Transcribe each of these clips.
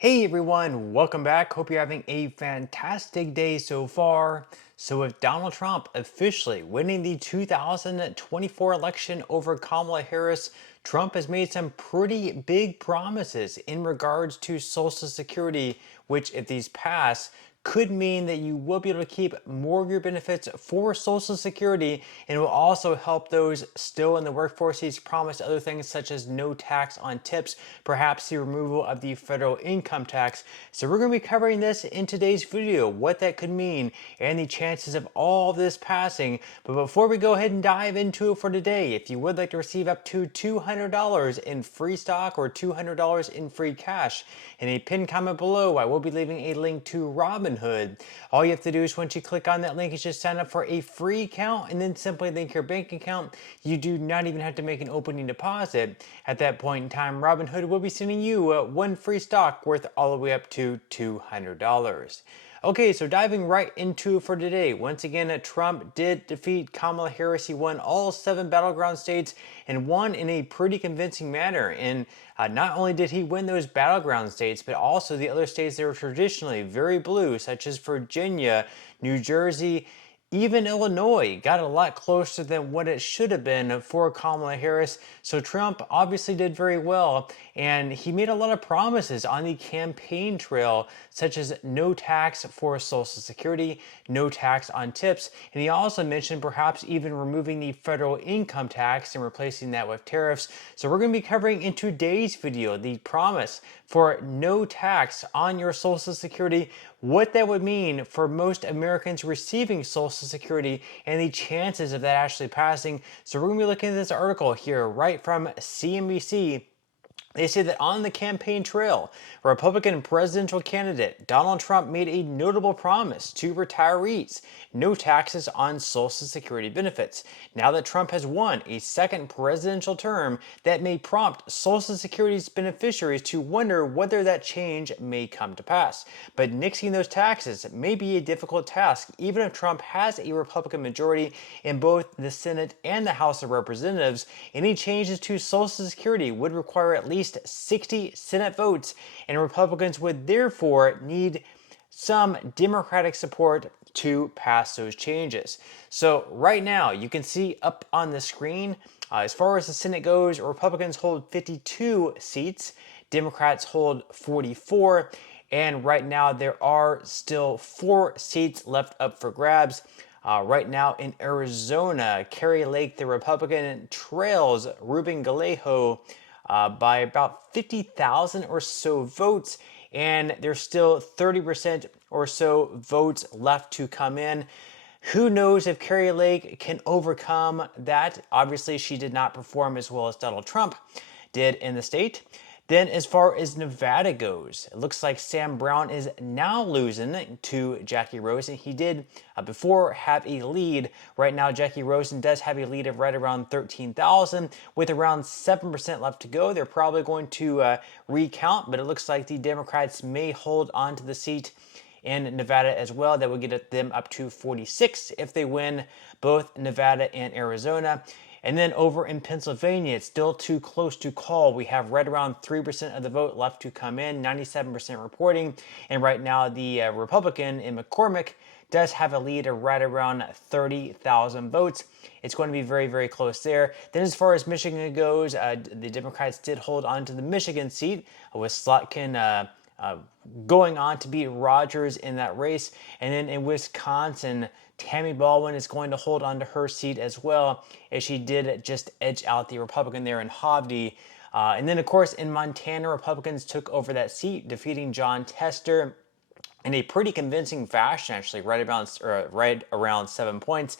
Hey everyone, welcome back. Hope you're having a fantastic day so far. So, with Donald Trump officially winning the 2024 election over Kamala Harris, Trump has made some pretty big promises in regards to Social Security, which, if these pass, could mean that you will be able to keep more of your benefits for Social Security, and it will also help those still in the workforce. He's promised other things such as no tax on tips, perhaps the removal of the federal income tax. So we're going to be covering this in today's video, what that could mean and the chances of all this passing. But before we go ahead and dive into it for today, if you would like to receive up to $200 in free stock or $200 in free cash, in a pinned comment below, I will be leaving a link to Robinhood. All you have to do is once you click on that link is just sign up for a free account and then simply link your bank account. You do not even have to make an opening deposit. At that point in time, Robinhood will be sending you one free stock worth all the way up to $200. Okay, so diving right into it for today. Once again, Trump did defeat Kamala Harris. He won all 7 battleground states and won in a pretty convincing manner. And not only did he win those battleground states, but also the other states that were traditionally very blue, such as Virginia, New Jersey, even Illinois got a lot closer than what it should have been for Kamala Harris. So Trump obviously did very well, and he made a lot of promises on the campaign trail, such as no tax for Social Security, no tax on tips, and he also mentioned perhaps even removing the federal income tax and replacing that with tariffs. So we're going to be covering in today's video the promise for no tax on your Social Security, what that would mean for most Americans receiving Social Security, and the chances of that actually passing. So we're going to be looking at this article here right from CNBC. They say that on the campaign trail, Republican presidential candidate Donald Trump made a notable promise to retirees: no taxes on Social Security benefits. Now that Trump has won a second presidential term, that may prompt Social Security's beneficiaries to wonder whether that change may come to pass. But nixing those taxes may be a difficult task, even if Trump has a Republican majority in both the Senate and the House of Representatives. Any changes to Social Security would require at least 60 Senate votes, and Republicans would therefore need some Democratic support to pass those changes. So right now, you can see up on the screen, as far as the Senate goes, Republicans hold 52 seats, Democrats hold 44, and right now there are still 4 seats left up for grabs. Right now in Arizona, Kari Lake, the Republican, trails Ruben Gallego by about 50,000 or so votes, and there's still 30% or so votes left to come in. Who knows if Kari Lake can overcome that? Obviously, she did not perform as well as Donald Trump did in the state. Then, as far as Nevada goes, it looks like Sam Brown is now losing to Jackie Rosen. He did before have a lead. Right now, Jackie Rosen does have a lead of right around 13,000 with around 7% left to go. They're probably going to recount, but it looks like the Democrats may hold on to the seat in Nevada as well. That would get them up to 46 if they win both Nevada and Arizona. And then over in Pennsylvania, it's still too close to call. We have right around 3% of the vote left to come in, 97% reporting. And right now, the Republican in McCormick does have a lead of right around 30,000 votes. It's going to be very, very close there. Then as far as Michigan goes, the Democrats did hold on to the Michigan seat with Slotkin going on to beat Rogers in that race. And then in Wisconsin, Tammy Baldwin is going to hold on to her seat as well, as she did just edge out the Republican there in Hovde. And then, of course, in Montana, Republicans took over that seat, defeating John Tester in a pretty convincing fashion, actually, right around 7 points.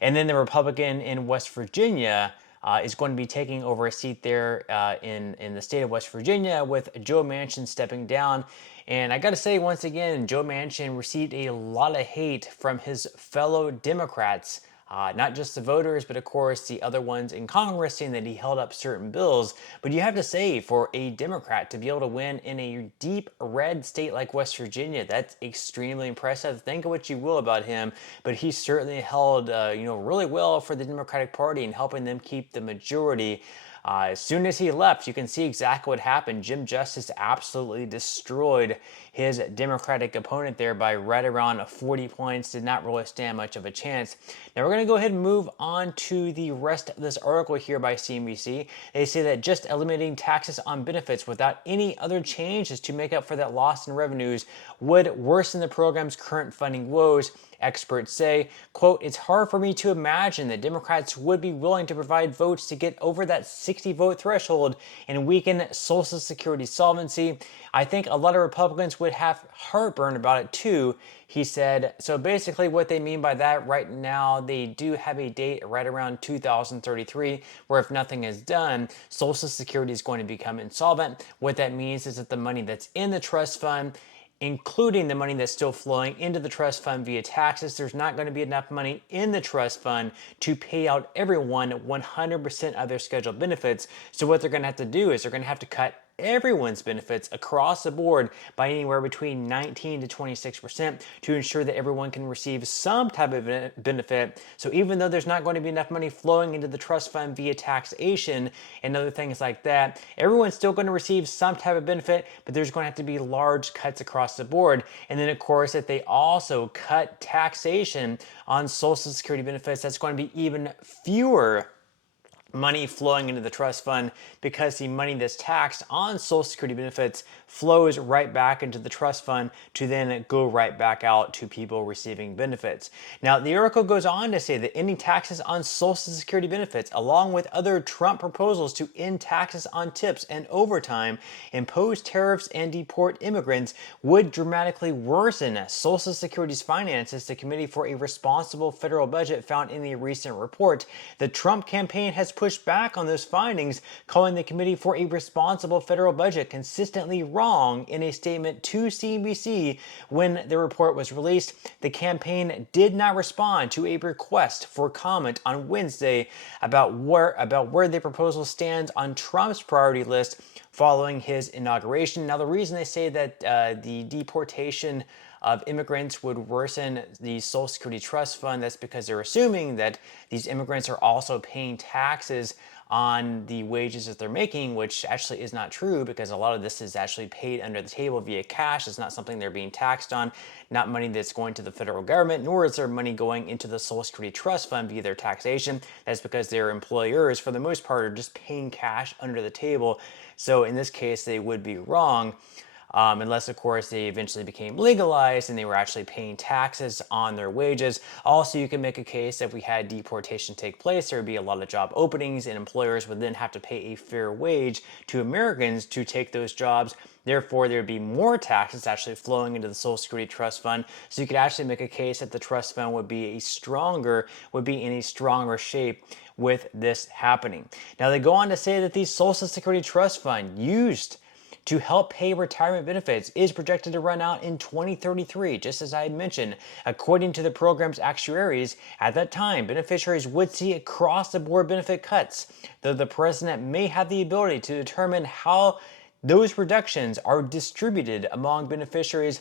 And then the Republican in West Virginia is going to be taking over a seat there in the state of West Virginia, with Joe Manchin stepping down. And I got to say, once again, Joe Manchin received a lot of hate from his fellow Democrats, not just the voters, but of course the other ones in Congress, saying that he held up certain bills. But you have to say, for a Democrat to be able to win in a deep red state like West Virginia, that's extremely impressive. Think of what you will about him, but he certainly held really well for the Democratic Party in helping them keep the majority. As soon as he left, you can see exactly what happened. Jim Justice absolutely destroyed his Democratic opponent there by right around 40 points. Did not really stand much of a chance. Now we're going to go ahead and move on to the rest of this article here by CNBC. They say that just eliminating taxes on benefits without any other changes to make up for that loss in revenues would worsen the program's current funding woes. Experts say, quote, "It's hard for me to imagine that Democrats would be willing to provide votes to get over that 60-vote threshold and weaken Social Security solvency. I think a lot of Republicans would have heartburn about it too," he said. So basically what they mean by that right now, they do have a date right around 2033 where if nothing is done, Social Security is going to become insolvent. What that means is that the money that's in the trust fund, including the money that's still flowing into the trust fund via taxes, there's not going to be enough money in the trust fund to pay out everyone 100% of their scheduled benefits. So what they're going to have to do is they're going to have to cut everyone's benefits across the board by anywhere between 19 to 26% to ensure that everyone can receive some type of benefit. So even though there's not going to be enough money flowing into the trust fund via taxation and other things like that, everyone's still going to receive some type of benefit, but there's going to have to be large cuts across the board. And then of course, if they also cut taxation on Social Security benefits, that's going to be even fewer money flowing into the trust fund because the money that's taxed on Social Security benefits flows right back into the trust fund to then go right back out to people receiving benefits. Now, the article goes on to say that ending taxes on Social Security benefits, along with other Trump proposals to end taxes on tips and overtime, impose tariffs, and deport immigrants, would dramatically worsen Social Security's finances. The Committee for a Responsible Federal Budget found in a recent report. The Trump campaign has pushed back on those findings, calling the Committee for a Responsible Federal Budget consistently wrong in a statement to CNBC when the report was released. The campaign did not respond to a request for comment on Wednesday about where the proposal stands on Trump's priority list following his inauguration. Now, the reason they say that the deportation of immigrants would worsen the Social Security Trust Fund, that's because they're assuming that these immigrants are also paying taxes on the wages that they're making, which actually is not true because a lot of this is actually paid under the table via cash. It's not something they're being taxed on, not money that's going to the federal government, nor is there money going into the Social Security Trust Fund via their taxation. That's because their employers, for the most part, are just paying cash under the table. So in this case, they would be wrong. Unless, of course, they eventually became legalized and they were actually paying taxes on their wages. Also, you can make a case that if we had deportation take place, there would be a lot of job openings and employers would then have to pay a fair wage to Americans to take those jobs. Therefore, there would be more taxes actually flowing into the Social Security Trust Fund. So you could actually make a case that the trust fund would be in a stronger shape with this happening. Now, they go on to say that the Social Security Trust Fund used to help pay retirement benefits is projected to run out in 2033, just as I had mentioned. According to the program's actuaries, at that time, beneficiaries would see across-the-board benefit cuts, though the president may have the ability to determine how those reductions are distributed among beneficiaries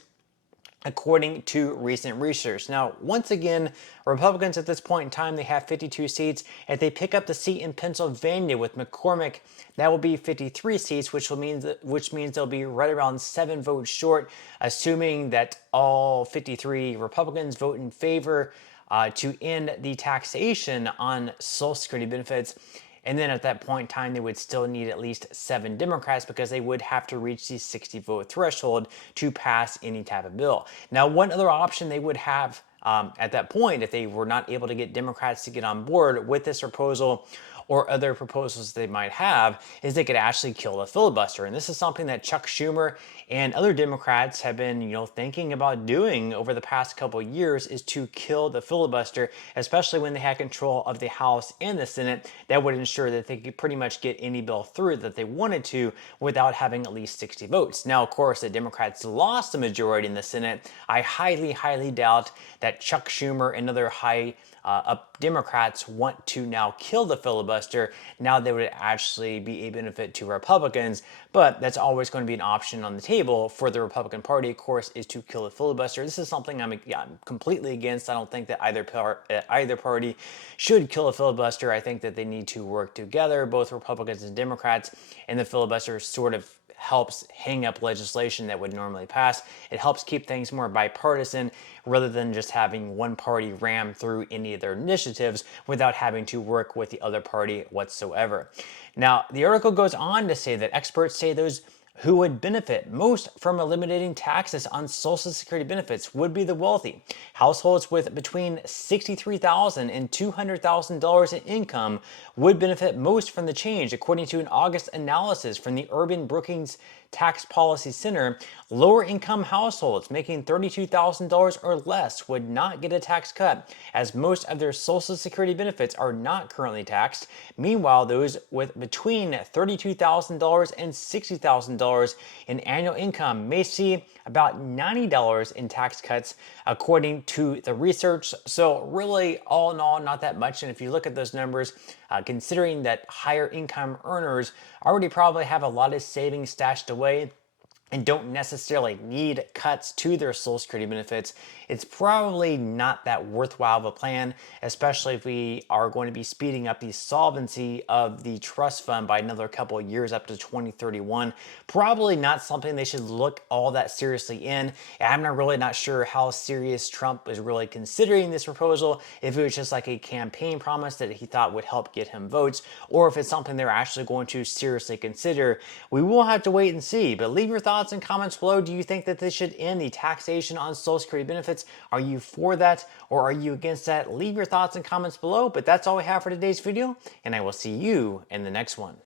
according to recent research. Now, once again, Republicans at this point in time, they have 52 seats. If they pick up the seat in Pennsylvania with McCormick, that will be 53 seats, which means they'll be right around 7 votes short, assuming that all 53 Republicans vote in favor to end the taxation on Social Security benefits. And then at that point in time, they would still need at least 7 Democrats because they would have to reach the 60-vote threshold to pass any type of bill. Now, one other option they would have at that point, if they were not able to get Democrats to get on board with this proposal or other proposals they might have, is they could actually kill the filibuster. And this is something that Chuck Schumer and other Democrats have been, thinking about doing over the past couple of years, is to kill the filibuster, especially when they had control of the House and the Senate. That would ensure that they could pretty much get any bill through that they wanted to without having at least 60 votes. Now, of course, the Democrats lost the majority in the Senate. I highly, highly doubt that Chuck Schumer and other Democrats want to now kill the filibuster filibuster, now they would actually be a benefit to Republicans. But that's always going to be an option on the table for the Republican Party, of course, is to kill the filibuster. This is something I'm completely against. I don't think that either party should kill a filibuster. I think that they need to work together, both Republicans and Democrats, and the filibuster sort of helps hang up legislation that would normally pass. It helps keep things more bipartisan rather than just having one party ram through any of their initiatives without having to work with the other party whatsoever. Now, the article goes on to say that experts say those who would benefit most from eliminating taxes on Social Security benefits would be the wealthy. Households with between $63,000 and $200,000 in income would benefit most from the change, according to an August analysis from the Urban Brookings Tax Policy Center. Lower income households making $32,000 or less would not get a tax cut, as most of their Social Security benefits are not currently taxed. Meanwhile, those with between $32,000 and $60,000 in annual income may see about $90 in tax cuts, according to the research. So really, all in all, not that much. And if you look at those numbers, considering that higher income earners already probably have a lot of savings stashed away and don't necessarily need cuts to their Social Security benefits, it's probably not that worthwhile of a plan, especially if we are going to be speeding up the solvency of the trust fund by another couple of years up to 2031. Probably not something they should look all that seriously in. And I'm really not sure how serious Trump is really considering this proposal, if it was just like a campaign promise that he thought would help get him votes, or if it's something they're actually going to seriously consider. We will have to wait and see, but leave your thoughts and comments below. Do you think that they should end the taxation on Social Security benefits? Are you for that or are you against that? Leave your thoughts and comments below. But that's all we have for today's video, and I will see you in the next one.